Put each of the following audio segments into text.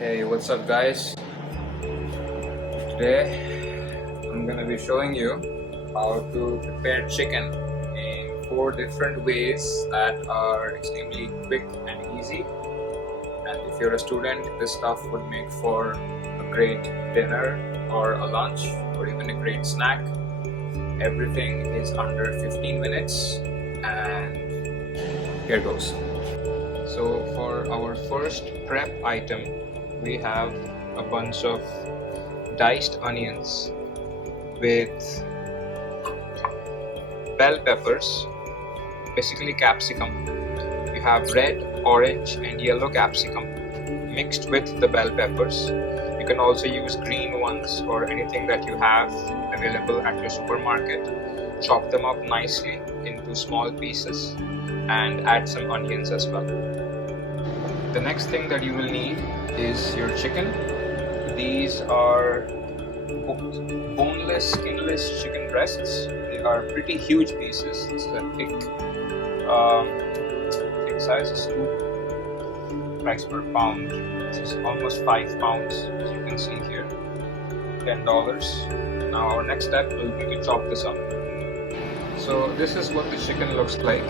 Hey, what's up guys? Today I'm gonna be showing you how to prepare chicken in 4 different ways that are extremely quick and easy. And if you're a student, this stuff would make for a great dinner or a lunch or even a great snack. Everything is under 15 minutes and here goes. So for our first prep item, we have a bunch of diced onions with bell peppers, basically capsicum. You have red, orange and yellow capsicum mixed with the bell peppers. You can also use green ones or anything that you have available at your supermarket. Chop them up nicely into small pieces and add some onions as well. The next thing that you will need is your chicken. These are boneless, skinless chicken breasts. They are pretty huge pieces. This is a thick size. Is 2 price per pound. This is almost 5 pounds, as you can see here. $10. Now our next step will be to chop this up. So this is what the chicken looks like.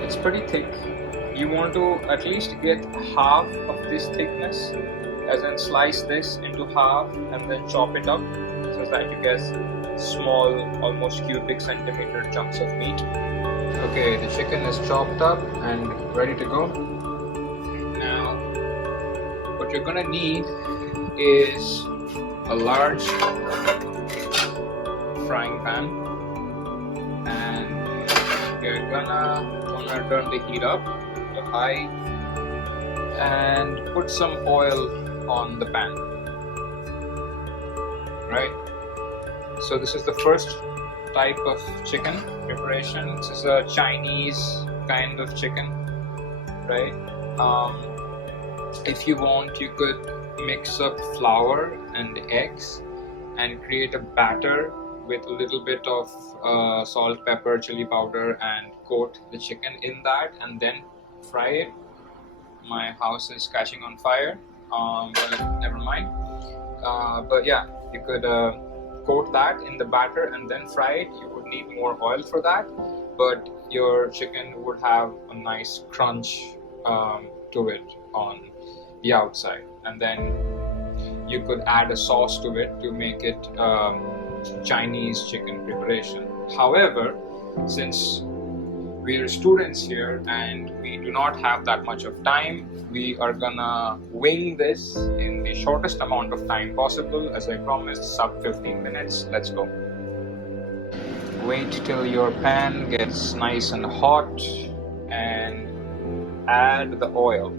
It's pretty thick. You want to at least get half of this thickness, as in slice this into half and then chop it up so that you get small, almost cubic centimeter chunks of meat. Okay, the chicken is chopped up and ready to go. Now, what you're gonna need is a large frying pan, and you're gonna turn the heat up to high and put some oil on the pan. Right? So this is the first type of chicken preparation. This is a Chinese kind of chicken, right? If you want, you could mix up flour and eggs and create a batter with a little bit of salt, pepper, chili powder, and coat the chicken in that and then fry it. My house is catching on fire, but never mind. But yeah, you could coat that in the batter and then fry it. You would need more oil for that, but your chicken would have a nice crunch to it on the outside, and then you could add a sauce to it to make it Chinese chicken preparation. However, since we are students here and we do not have that much of time, we are gonna wing this in the shortest amount of time possible. As I promised, sub 15 minutes. Let's go. Wait till your pan gets nice and hot and add the oil.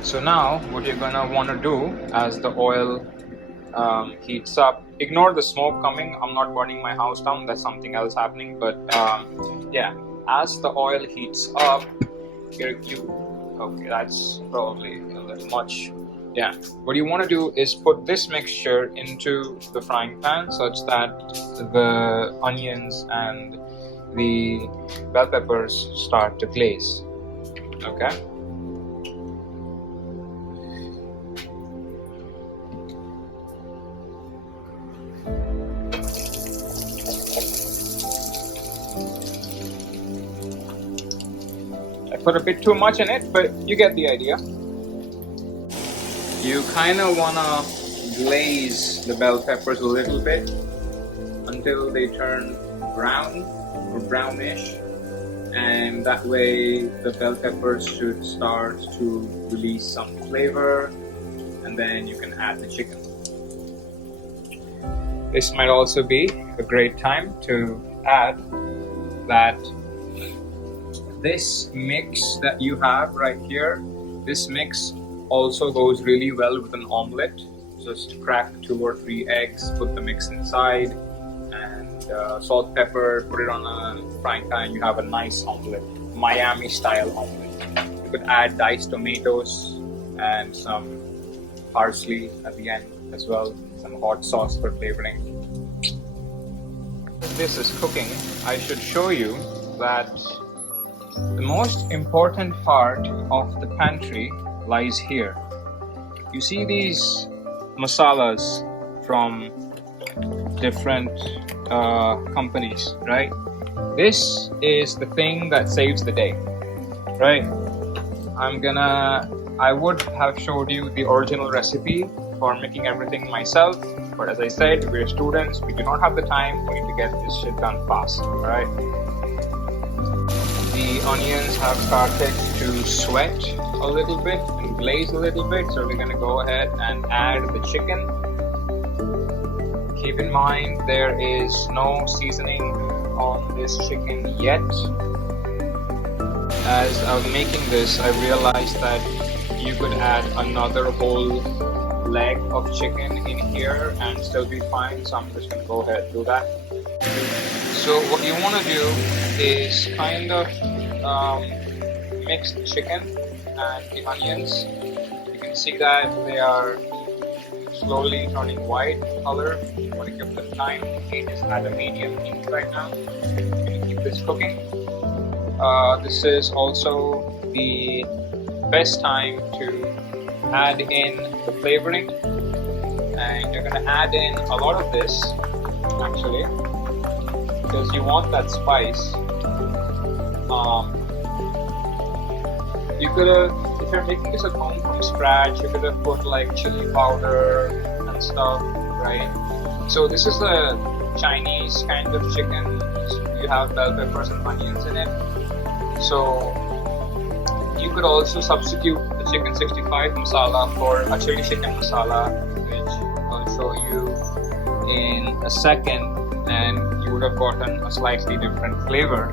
So now what you're gonna want to do as the oil heats up, ignore the smoke coming. I'm not burning my house down, that's something else happening. But yeah, as the oil heats up, okay, that's probably a little much. Yeah, what you want to do is put this mixture into the frying pan such that the onions and the bell peppers start to glaze. Okay. I put a bit too much in it, but you get the idea. You kind of want to glaze the bell peppers a little bit until they turn brown or brownish, and that way the bell peppers should start to release some flavor, and then you can add the chicken. This might also be a great time to add that this mix that you have right here, this mix also goes really well with an omelette. Just crack 2 or 3 eggs, put the mix inside, and salt, pepper, put it on a frying pan. You have a nice omelette, Miami style omelette. You could add diced tomatoes and some parsley at the end as well, some hot sauce for flavoring. This is cooking. I should show you that The most important part of the pantry lies here. You see these masalas from different companies, right? This is the thing that saves the day, right? I would have showed you the original recipe for making everything myself, but as I said, we're students, we do not have the time, we need to get this shit done fast, alright? The onions have started to sweat a little bit and glaze a little bit, so we're gonna go ahead and add the chicken. Keep in mind there is no seasoning on this chicken yet. As I was making this, I realized that you could add another whole leg of chicken in here and still be fine, so I'm just going to go ahead and do that. So what you want to do is kind of mix the chicken and the onions. You can see that they are slowly turning white color. You want to give them time. Heat is at a medium heat right now. You can keep this cooking. This is also the best time to add in the flavoring, and you're going to add in a lot of this actually because you want that spice. You could have, if you're making this at home from scratch, you could have put like chili powder and stuff, right? So this is a Chinese kind of chicken. You have bell peppers and onions in it. So you could also substitute the chicken 65 masala for a chili chicken masala, which I'll show you in a second, and you would have gotten a slightly different flavor.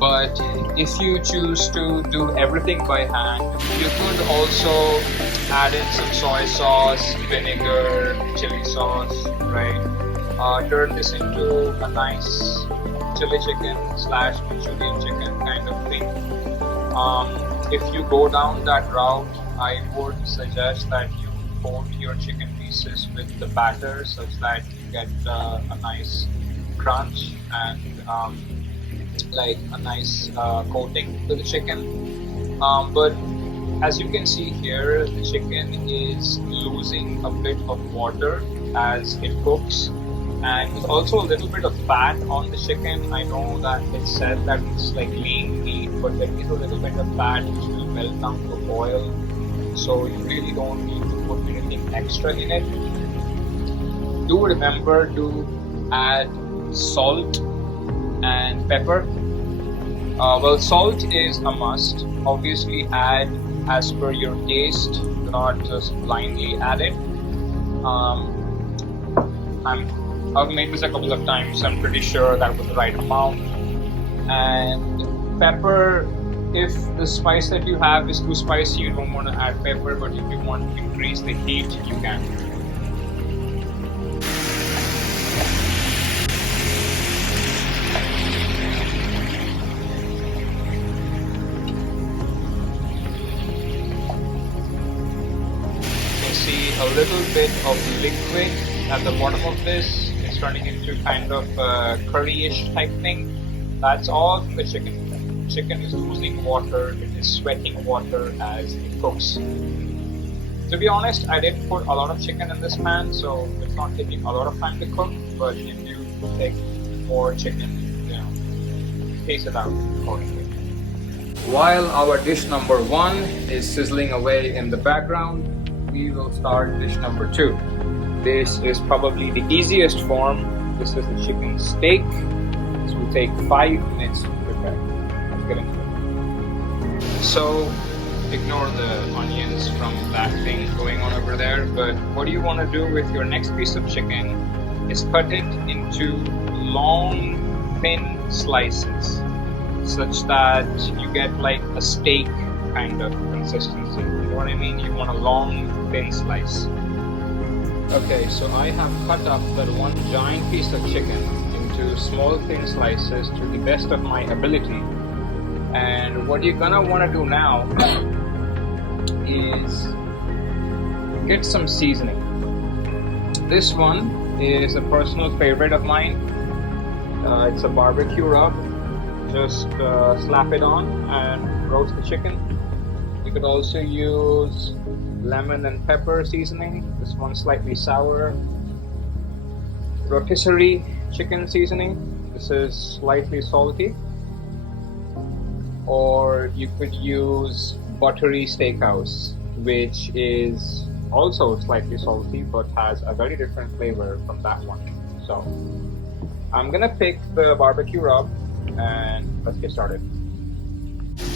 But if you choose to do everything by hand, you could also add in some soy sauce, vinegar, chili sauce, right? Turn this into a nice chili chicken / Manchurian chicken kind of thing. If you go down that route, I would suggest that you coat your chicken pieces with the batter such that you get a nice crunch and like a nice coating to the chicken. But as you can see here, the chicken is losing a bit of water as it cooks, and there's also a little bit of fat on the chicken. I know that it said that it's like lean meat, but there is a little bit of fat which will melt down to oil, so you really don't need to put anything extra in it. Do remember to add salt and pepper. Well, salt is a must. Obviously add as per your taste, do not just blindly add it. I've made this a couple of times, so I'm pretty sure that was the right amount. And pepper, if the spice that you have is too spicy, you don't want to add pepper, but if you want to increase the heat, you can. See a little bit of liquid at the bottom of this. It's turning into kind of a curry-ish type thing. That's all from the chicken. Chicken is losing water, it is sweating water as it cooks. To be honest, I didn't put a lot of chicken in this pan, so it's not taking a lot of time to cook, but if you take more chicken, you know, taste it out accordingly. While our dish number 1 is sizzling away in the background, we will start dish number 2. This is probably the easiest form. This is the chicken steak. This will take 5 minutes to prepare. Let's get into it. So ignore the onions from that thing going on over there, but what you want to do with your next piece of chicken is cut it into long, thin slices such that you get like a steak kind of consistency. You know what I mean? You want a long, thin slice. Okay, so I have cut up that one giant piece of chicken into small, thin slices to the best of my ability. And what you're gonna want to do now is get some seasoning. This one is a personal favorite of mine. It's a barbecue rub. just slap it on and roast the chicken. You could also use lemon and pepper seasoning. This one's slightly sour. Rotisserie chicken seasoning. This is slightly salty. Or you could use buttery steakhouse, which is also slightly salty but has a very different flavor from that one. So I'm gonna pick the barbecue rub and let's get started.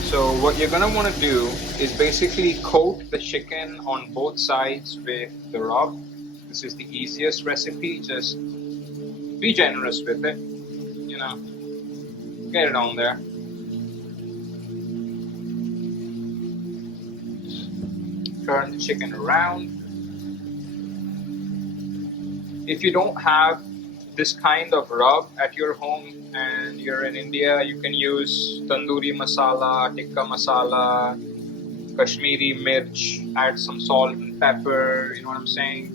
So what you're gonna want to do is basically coat the chicken on both sides with the rub. This is the easiest recipe. Just be generous with it, you know, get it on there. Turn the chicken around. If you don't have this kind of rub at your home and you're in India, you can use tandoori masala, tikka masala, Kashmiri mirch, add some salt and pepper, you know what I'm saying?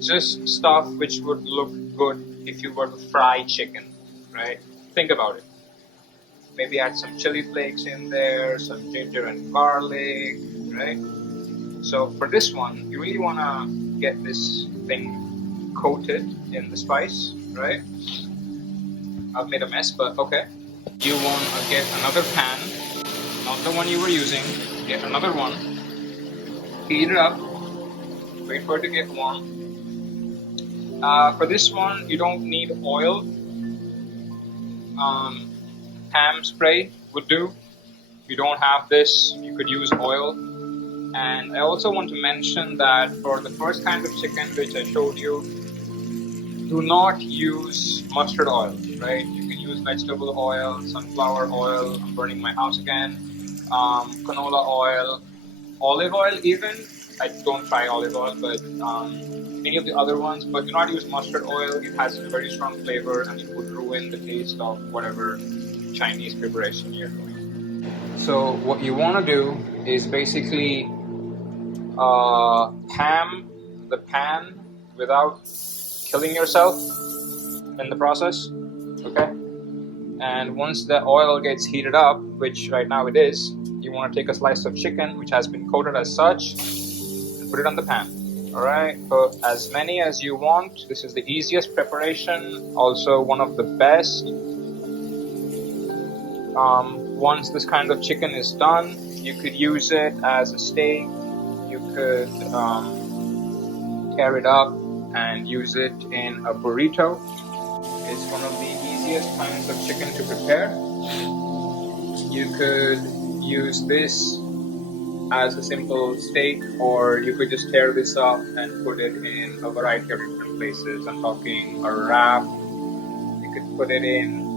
Just stuff which would look good if you were to fry chicken, right? Think about it. Maybe add some chili flakes in there, some ginger and garlic, right? So for this one, you really want to get this thing coated in the spice, right? I've made a mess, but okay. You want to get another pan, not the one you were using. Get another one, heat it up, wait for it to get warm. For this one, you don't need oil. Ham spray would do. If you don't have this, you could use oil. And I also want to mention that for the first kind of chicken which I showed you, do not use mustard oil, right? You can use vegetable oil, sunflower oil, I'm burning my house again, canola oil, olive oil even. I don't try olive oil, but any of the other ones, but do not use mustard oil. It has a very strong flavor and it would ruin the taste of whatever Chinese preparation you're doing. So what you want to do is basically ham the pan without killing yourself in the process, okay? And once the oil gets heated up, which right now it is, you want to take a slice of chicken which has been coated as such and put it on the pan. Alright, put as many as you want. This is the easiest preparation, also one of the best. Once this kind of chicken is done, you could use it as a steak. You could tear it up and use it in a burrito. It's one of the easiest kinds of chicken to prepare. You could use this as a simple steak, or you could just tear this up and put it in a variety of different places. I'm talking a wrap. You could put it in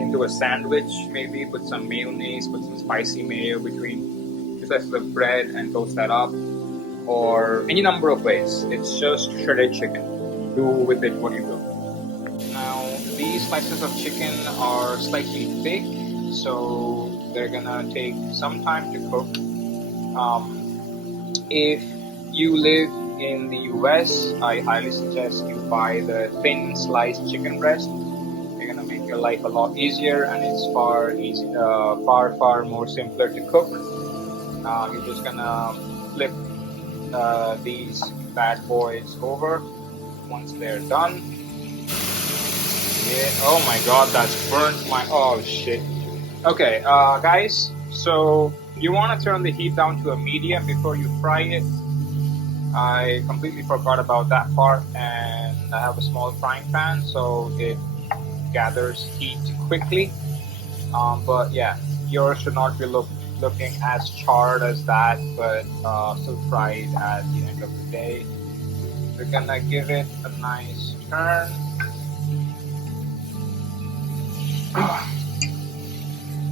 into a sandwich, maybe put some mayonnaise, put some spicy mayo between two slices of bread and toast that up, or any number of ways. It's just shredded chicken. Do with it what you will. Now, these slices of chicken are slightly thick, so they're gonna take some time to cook. If you live in the US, I highly suggest you buy the thin sliced chicken breast. They're gonna make your life a lot easier, and it's far more simpler to cook. You're just gonna flip these bad boys over once they're done. Yeah. Oh my God, that's burnt my. Oh shit. Okay, guys. So you want to turn the heat down to a medium before you fry it. I completely forgot about that part, and I have a small frying pan, so it gathers heat quickly. But yeah, yours should not be looking as charred as that, but still fried at the end of the day. We're gonna give it a nice turn.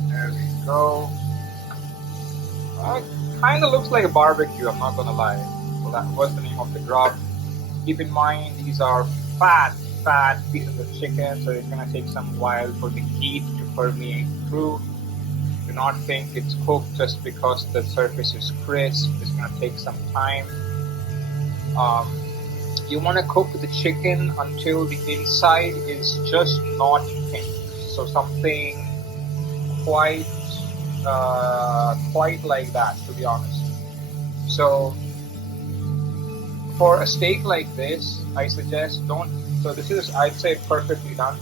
There we go. It kind of looks like a barbecue, I'm not gonna lie. So that was the name of the grub. Keep in mind, these are fat pieces of chicken, so it's gonna take some while for the heat to permeate through. Do not think it's cooked just because the surface is crisp. It's gonna take some time. You want to cook the chicken until the inside is just not pink. So something quite like that, to be honest. So for a steak like this, I suggest don't. So this is, I'd say, perfectly done.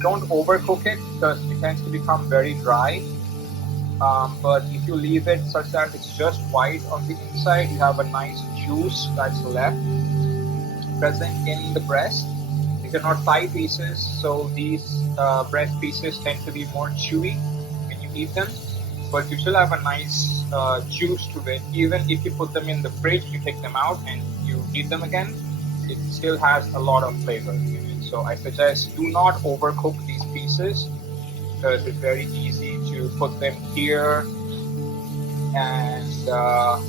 Don't overcook it because it tends to become very dry. But if you leave it such that it's just white on the inside, you have a nice juice that's left present in the breast. These are not thigh pieces, so these breast pieces tend to be more chewy when you eat them. But you still have a nice juice to it. Even if you put them in the fridge, you take them out and you eat them again, it still has a lot of flavor in it. So I suggest do not overcook these pieces because it's very easy to put them here and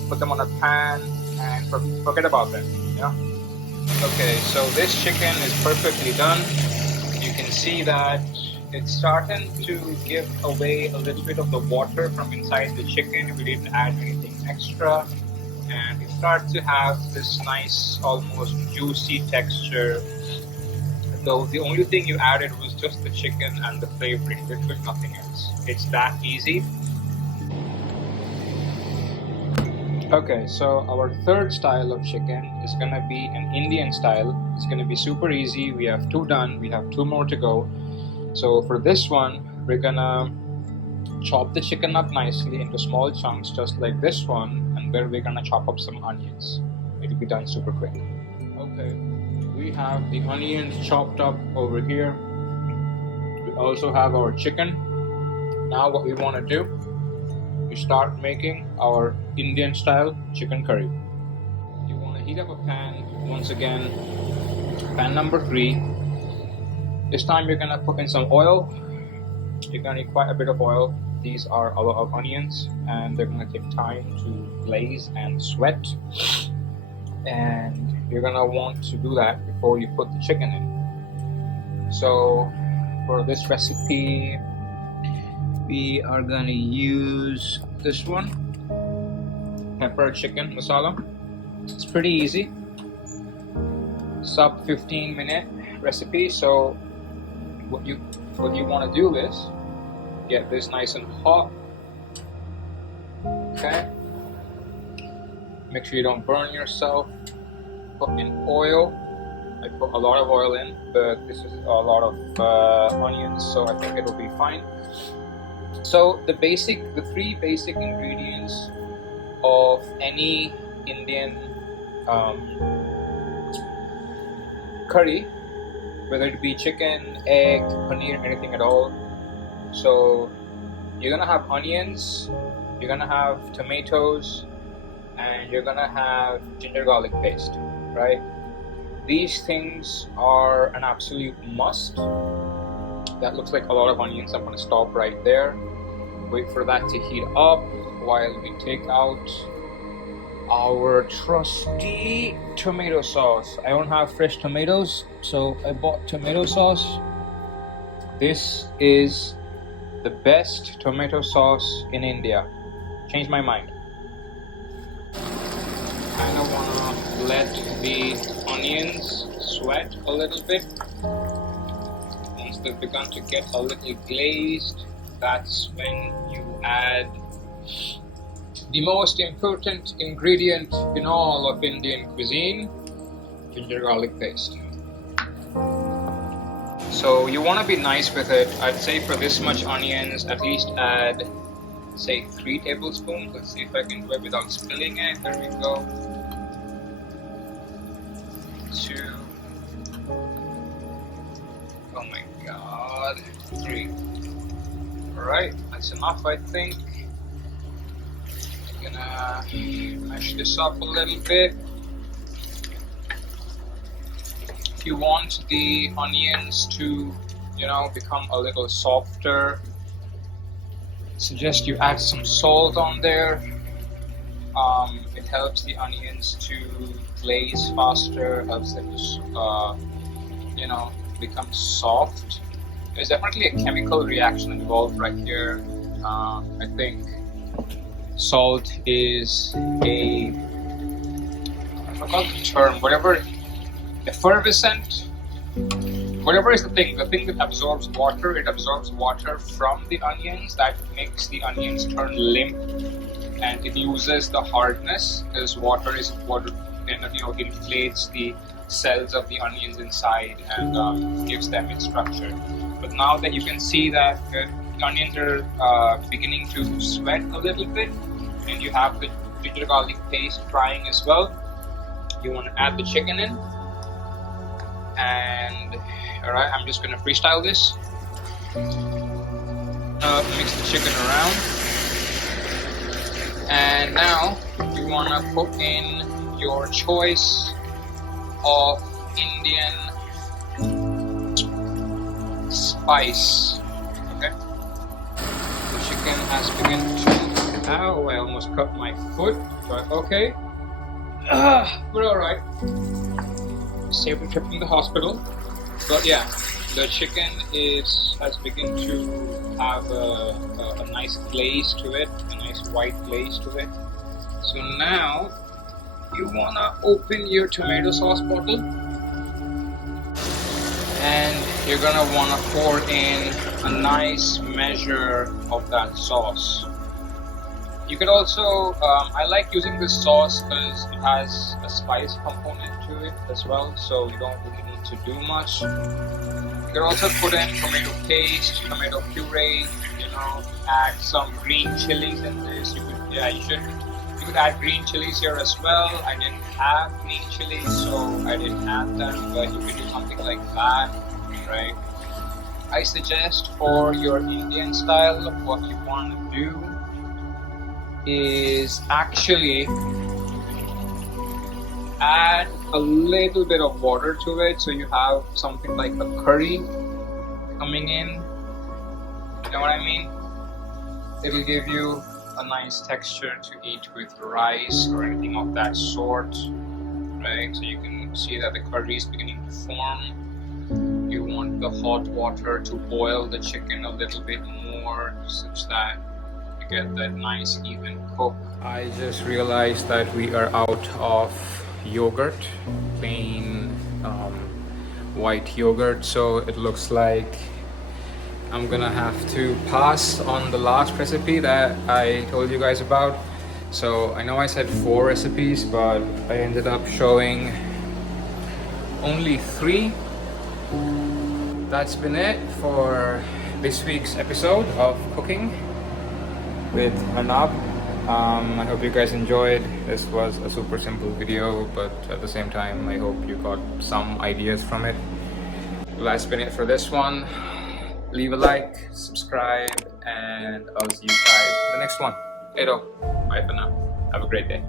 put them on a pan and forget about them. Yeah. Okay, so this chicken is perfectly done. You can see that it's starting to give away a little bit of the water from inside the chicken. We didn't add anything extra, and it starts to have this nice, almost juicy texture. Though the only thing you added was just the chicken and the flavoring, literally nothing else. It's that easy. Okay, so our third style of chicken is gonna be an Indian style. It's gonna be super easy. We have 2 done, we have 2 more to go. So for this one, we're gonna chop the chicken up nicely into small chunks, just like this one, and then we're gonna chop up some onions. It'll be done super quick. Okay, we have the onions chopped up over here. We also have our chicken. Now what we want to do is start making our Indian style chicken curry. You want to heat up a pan, once again, pan number 3. This time you're gonna put in some oil. You're gonna need quite a bit of oil. These are a lot of onions and they're gonna take time to glaze and sweat. And you're gonna want to do that before you put the chicken in. So for this recipe, we are gonna use this one, pepper chicken masala. It's pretty easy. Sub 15-minute recipe. So what you want to do is get this nice and hot. Okay. Make sure you don't burn yourself. Put in oil. I put a lot of oil in, but this is a lot of onions, so I think it'll be fine. So the 3 basic ingredients of any Indian curry, whether it be chicken, egg, paneer, anything at all. So you're gonna have onions, you're gonna have tomatoes, and you're gonna have ginger garlic paste, right? These things are an absolute must. That looks like a lot of onions. I'm gonna stop right there. Wait for that to heat up while we take out our trusty tomato sauce. I don't have fresh tomatoes, so I bought tomato sauce. This is the best tomato sauce in India. Changed my mind. Kind of wanna let the onions sweat a little bit. Once they've begun to get a little glazed, that's when you add the most important ingredient in all of Indian cuisine, ginger garlic paste. So you want to be nice with it. I'd say for this much onions, at least add, say, 3 tablespoons. Let's see if I can do it without spilling it. There we go. 2. Oh my god. 3. Alright, that's enough, I think. I'm gonna mash this up a little bit. If you want the onions to, become a little softer, suggest you add some salt on there. It helps the onions to glaze faster, helps them to, become soft. There's definitely a chemical reaction involved right here. I think salt is I forgot the term, whatever, effervescent. whatever is the thing that absorbs water, it absorbs water from the onions. That makes the onions turn limp, and it loses the hardness because water inflates the cells of the onions inside and gives them its structure. But now that you can see that the onions are beginning to sweat a little bit, and you have the ginger garlic paste frying as well, you want to add the chicken in. And alright, I'm just gonna freestyle this. Mix the chicken around, and now you wanna put in your choice of Indian spice. Okay, the chicken has begun to. Ow! I almost cut my foot, but okay. But alright. Saved a trip from the hospital. But yeah, the chicken has begun to have a nice glaze to it, a nice white glaze to it. So now you wanna open your tomato sauce bottle, and you're gonna wanna pour in a nice measure of that sauce. You could also, I like using this sauce because it has a spice component to it as well, so you don't really need to do much. You could also put in tomato paste, tomato puree, add some green chilies in this. You could add green chilies here as well. I didn't have green chilies, so I didn't add them, but you could do something like that, right? I suggest for your Indian style, what you want to do is actually add a little bit of water to it, so you have something like a curry coming in. You know what I mean? It'll give you a nice texture to eat with rice or anything of that sort, right? So you can see that the curry is beginning to form. You want the hot water to boil the chicken a little bit more, such that get that nice even cook. I just realized that we are out of yogurt, plain white yogurt, so it looks like I'm gonna have to pass on the last recipe that I told you guys about. So I know I said 4 recipes, but I ended up showing only 3. That's been it for this week's episode of Cooking with Arnab. I hope you guys enjoyed. This was a super simple video, but at the same time I hope you got some ideas from it. Well, that's been it for this one. Leave a like, subscribe, and I'll see you guys in the next one. Hey, bye for now. Have a great day.